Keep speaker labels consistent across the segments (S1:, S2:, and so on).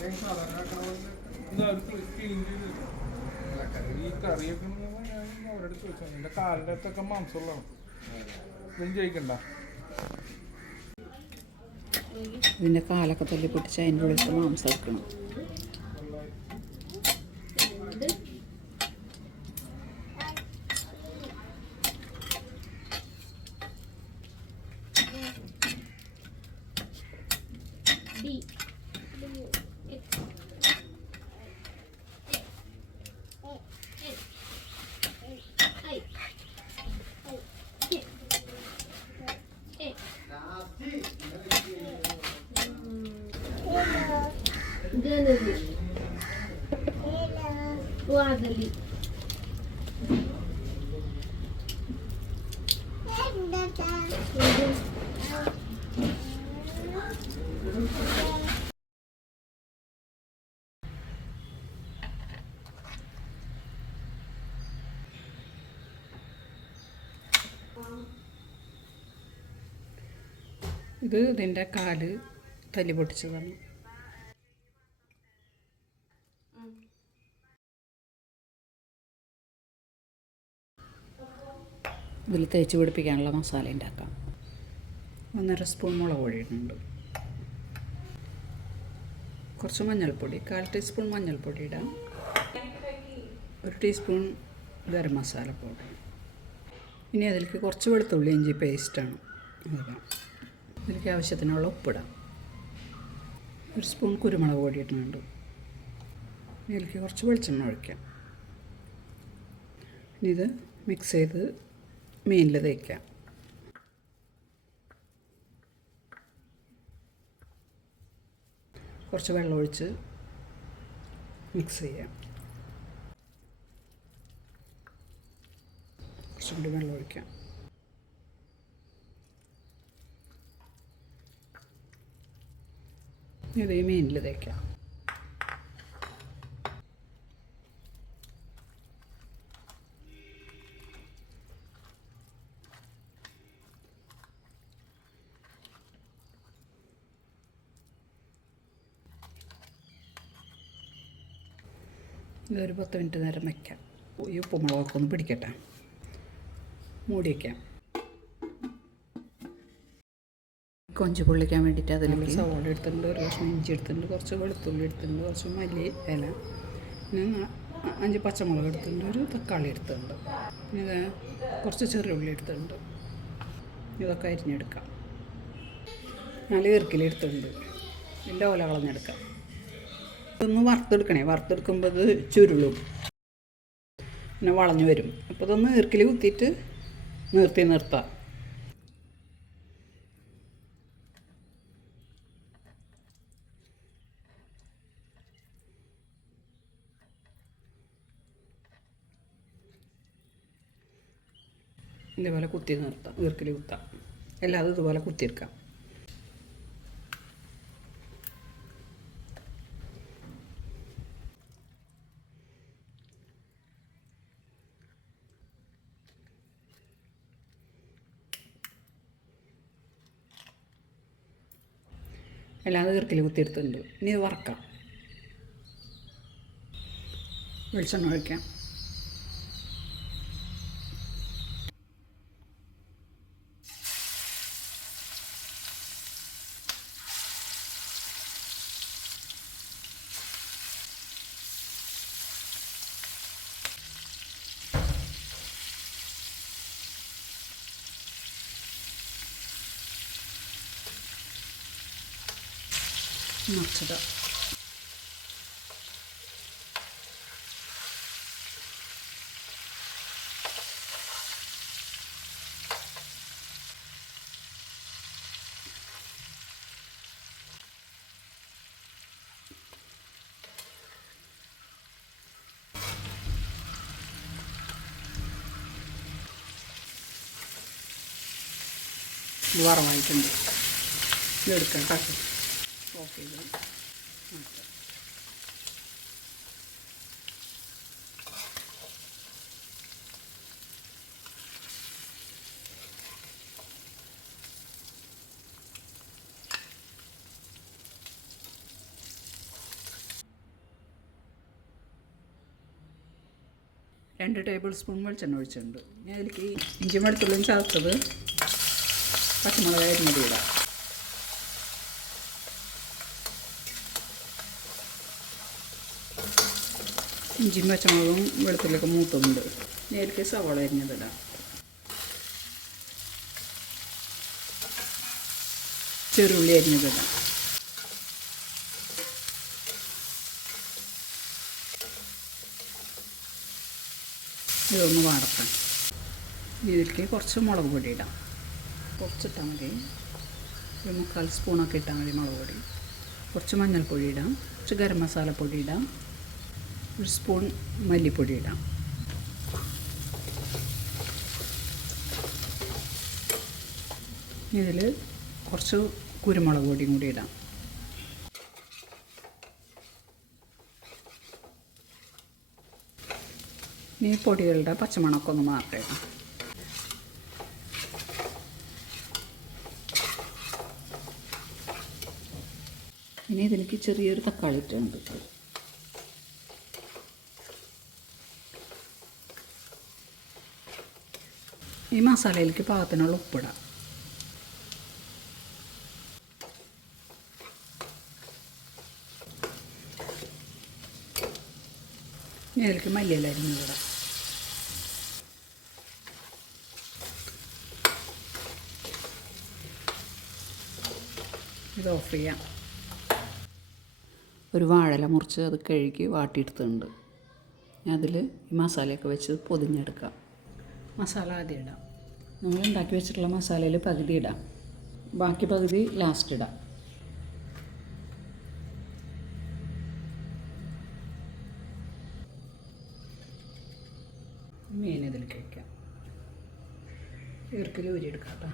S1: ഈ
S2: ഇതിന്റെ കാലൊക്കെ തല്ലി പൊട്ടിച്ച് അതിന്റെ ഉള്ളിലത്തെ മാംസം എടുക്കണം. ഇത് ഇതിന്റെ കാൽ തല്ലി പൊട്ടിച്ചതാണ്. ഇതിൽ തേച്ച് പിടിപ്പിക്കാനുള്ള മസാല ഉണ്ടാക്കാം. ഒന്നര സ്പൂൺ മുളക് പൊടി ഇടുന്നുണ്ട് കുറച്ച് മഞ്ഞൾപ്പൊടി കാൽ ടീസ്പൂൺ മഞ്ഞൾപ്പൊടി ഇടാം. ഒരു ടീസ്പൂൺ ഗരം മസാല പൗഡർ. ഇനി അതിലേക്ക് കുറച്ച് വെളുത്തുള്ളി ഇഞ്ചി പേസ്റ്റാണ് അതിടാം. അതിലേക്ക് ആവശ്യത്തിനുള്ള ഉപ്പിടാം. ഒരു സ്പൂൺ കുരുമുളക് പൊടി ഇടുന്നുണ്ട് ഇതിലേക്ക് കുറച്ച് വെളിച്ചെണ്ണ ഒഴിക്കാം. ഇനി ഇത് മിക്സ് ചെയ്ത് മീനിൽ തേക്കാം കുറച്ച് വെള്ളം ഒഴിച്ച് മിക്സ് ചെയ്യാം കുറച്ചും കൂടി വെള്ളം ഒഴിക്കാം ഇത് മീനിൽ തേക്കാം ഇതൊരു പത്ത് മിനിറ്റ് നേരം വയ്ക്കാം ഈ ഉപ്പുമുളകൊക്കെ ഒന്ന് പിടിക്കട്ടെ. മൂടി വയ്ക്കാം കൊഞ്ച് പൊള്ളിക്കാൻ വേണ്ടിയിട്ട് അതിലേക്ക് സവാള എടുത്തിട്ടുണ്ട് ഒരു കഷ്ണം ഇഞ്ചി എടുത്തിട്ടുണ്ട് കുറച്ച് വെളുത്തുള്ളി എടുത്തിട്ടുണ്ട് കുറച്ച് മല്ലി ഇല പിന്നെ അഞ്ച് പച്ചമുളക് എടുത്തിട്ടുണ്ട് ഒരു തക്കാളി എടുത്തിട്ടുണ്ട്. പിന്നെ കുറച്ച് ചെറിയ ഉള്ളി എടുത്തിട്ടുണ്ട്. ഇതൊക്കെ അരിഞ്ഞെടുക്കാം. നാല് ഇറുക്കിലെടുത്തിട്ടുണ്ട് ഇതിന്റെ ഓല കളഞ്ഞെടുക്കാം. ഇതൊന്ന് വറുത്തെടുക്കണേ. വറുത്തെടുക്കുമ്പോൾ ഇത് ചുരുളും. പിന്നെ വളഞ്ഞു വരും. അപ്പോൾ ഇതൊന്ന് ഈർക്കിൽ കുത്തിയിട്ട് നിർത്തി നിർത്താം. ഇതേപോലെ കുത്തി നിർത്താം. ഈർക്കിൽ കുത്താം. എല്ലാതും ഇതുപോലെ കുത്തിയെടുക്കാം. എല്ലാം ഈർക്കിൽ കുത്തിയെടുത്തിട്ടുണ്ട്. ഇനി ഇത് വറക്കാം. വെളിച്ചെണ്ണ ഒഴിക്കാം. ഇത് വറവായിട്ടുണ്ട്. ഇത് എടുക്കാം കാട്ടി. ഓഫ് ചെയ്ത് മാറ്റാം രണ്ട് ടേബിൾ സ്പൂൺ വെളിച്ചെണ്ണ ഒഴിച്ചിട്ടുണ്ട്. ഞാൻ അതിലേക്ക് ഇഞ്ചി മടുത്തുള്ളിയും ചേർത്തത് പച്ചമുളക് ഇടാം. ഇഞ്ചിയും പച്ചമുളകും വെളുത്തുള്ളിയൊക്കെ മൂത്തുന്നുണ്ട്. നേരത്തെ സവാള അരിഞ്ഞതിടാം. ചെറുള്ളി അരിഞ്ഞതിടാം. ഇതൊന്ന് വാടക്കാം. ഇതിലേക്ക് കുറച്ച് മുളക് പൊടി ഇടാം. കുറച്ചിട്ടാൽ മതി. ഒരു മുക്കാൽ സ്പൂണൊക്കെ ഇട്ടാൽ മതി മുളക് പൊടി. കുറച്ച് മഞ്ഞൾപ്പൊടി ഇടാം. കുറച്ച് ഗരം മസാലപ്പൊടി ഇടാം. ഒരു സ്പൂൺ മല്ലിപ്പൊടി ഇടാം. ഇതിൽ കുറച്ച് കുരുമുളക് പൊടിയും കൂടി ഇടാം. ഈ പൊടികളുടെ പച്ചമണമൊക്കെ ഒന്ന് മാറണം ഇനി ഇതിലേക്ക് ചെറിയൊരു തക്കാളി ഇട്ടുണ്ട് ഈ മസാലയിലേക്ക് പാകത്തിനുള്ള ഉപ്പിടാം. ഇതിലേക്ക് അതിലേക്ക് ഇവിടെ ഇത് ഓഫ് ചെയ്യാം. ഒരു വാഴല മുറിച്ച് അത് കഴുകി വാട്ടിയെടുത്തിട്ടുണ്ട്. അതിൽ ഈ മസാലയൊക്കെ വെച്ച് പൊതിഞ്ഞെടുക്കാം. മസാല ആദ്യം ഇടാം. നമ്മൾ ഉണ്ടാക്കി വെച്ചിട്ടുള്ള മസാലയിൽ പകുതി ഇടാം. ബാക്കി പകുതി ലാസ്റ്റ് ഇടാം. മീൻ ഇതിലേക്ക് വയ്ക്കാം ഈർക്കൽ ഊരിയെടുക്കാം കേട്ടോ.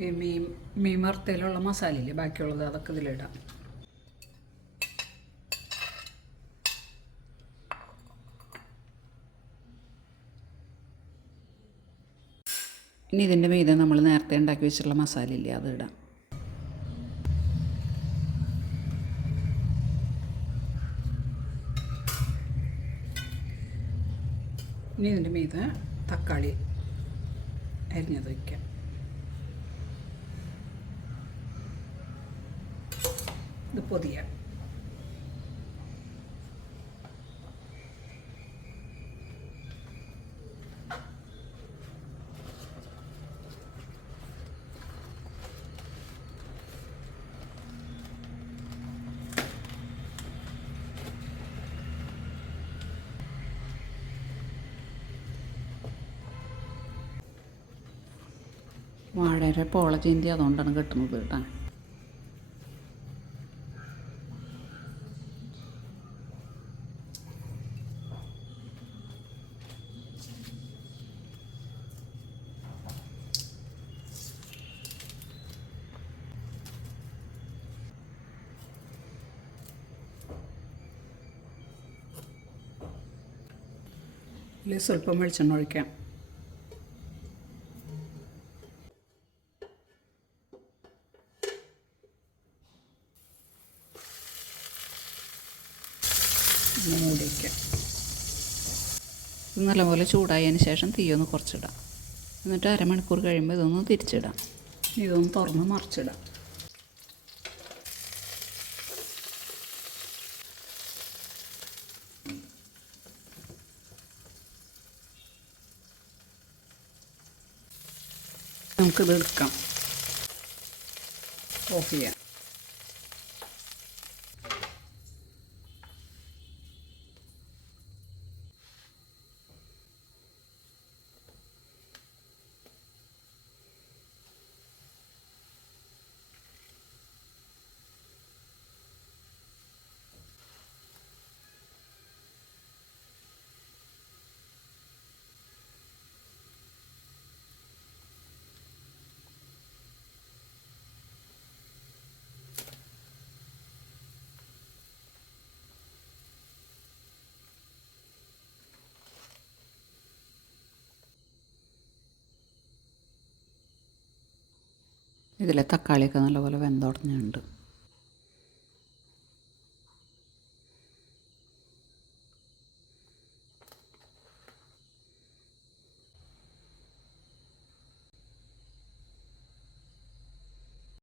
S2: ഈ മീൻ മീൻ വറുത്തയിലുള്ള മസാലയില്ലേ ബാക്കിയുള്ളത് അതൊക്കെ ഇതിലിടാം ഇനി ഇതിന്റെ മീതെ നമ്മൾ നേരത്തെ ഉണ്ടാക്കി വെച്ചിട്ടുള്ള മസാല ഇല്ലേ അത് ഇടാം. ഇനി ഇതിന്റെ മീതെ തക്കാളി അരിഞ്ഞത് വയ്ക്കാം. ഇത് പൊതിയ. വാഴയുടെ പോള ചീന്തി അതുകൊണ്ടാണ് കിട്ടുന്നത് കേട്ടോ. ഇതിൽ സ്വല്പം വെളിച്ചെണ്ണ ഒഴിക്കാം ഒന്ന് മൂടി വയ്ക്കാം ഇത് നല്ലപോലെ ചൂടായതിന് ശേഷം തീയൊന്ന് കുറച്ചിടാം. എന്നിട്ട് അരമണിക്കൂർ കഴിയുമ്പോൾ ഇതൊന്ന് തിരിച്ചിടാം. ഇതൊന്ന് തുറന്ന് മറിച്ചിടാം. നമുക്കിത് എടുക്കാം. ഓഫ് ചെയ്യാം. ഇതിലെ തക്കാളിയൊക്കെ നല്ലപോലെ വെന്തുടഞ്ഞുണ്ട്.